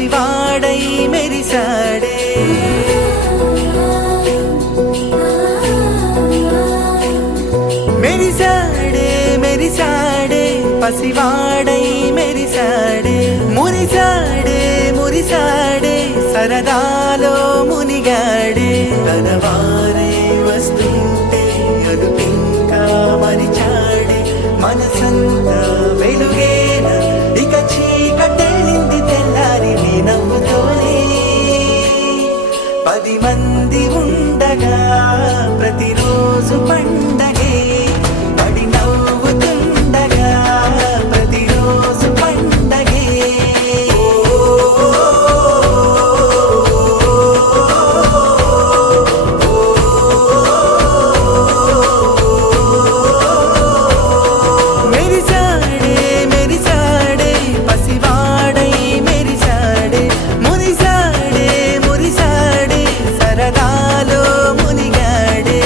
పసివాడై మెరిసాడే మెరిసాడే మెరిసాడే పసివాడై మెరిసాడే మురిసాడే మురిసాడే సరదాలో మునిగాడే తన వారే వస్తుంటే అదుపింకా మరిచాడే మనసంతా వెలుగేన ఇక చీకటెళ్ళింది తెల్లారి నీ నవ్వుతోనే 10 మంది ఉండగా ప్రతిరోజు పండగే పడి నవ్వుతుండగా ప్రతిరోజు పండగే మెరిసాడే మెరిసాడే పసివాడై మెరిసాడే మురిసాడే మురిసాడే సరదాలో మునిగాడే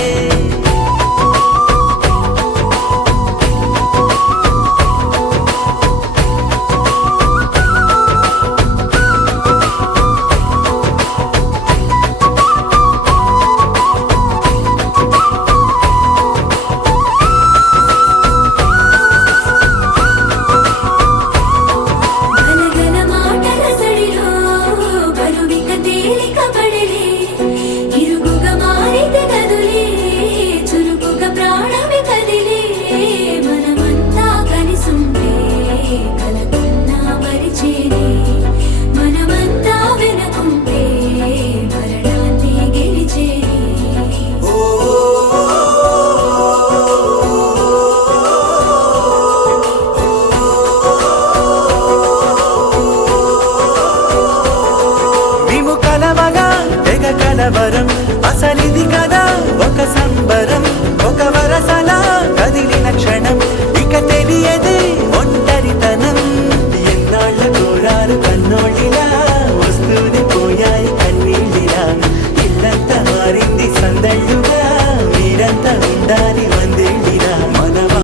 గలగల మాటల సడిలో బరువిక తేలిక పడలే ఇరుగుగా మారితే కదులే చురుకుగా ప్రాణమి కదిలే మనమంతా కలిసుంటే కలకున్నా మరిచేనే మనమంతా వెనకుంటే మరణాన్ని గెలిచేనే మేము కలవగా తెగ కలవరు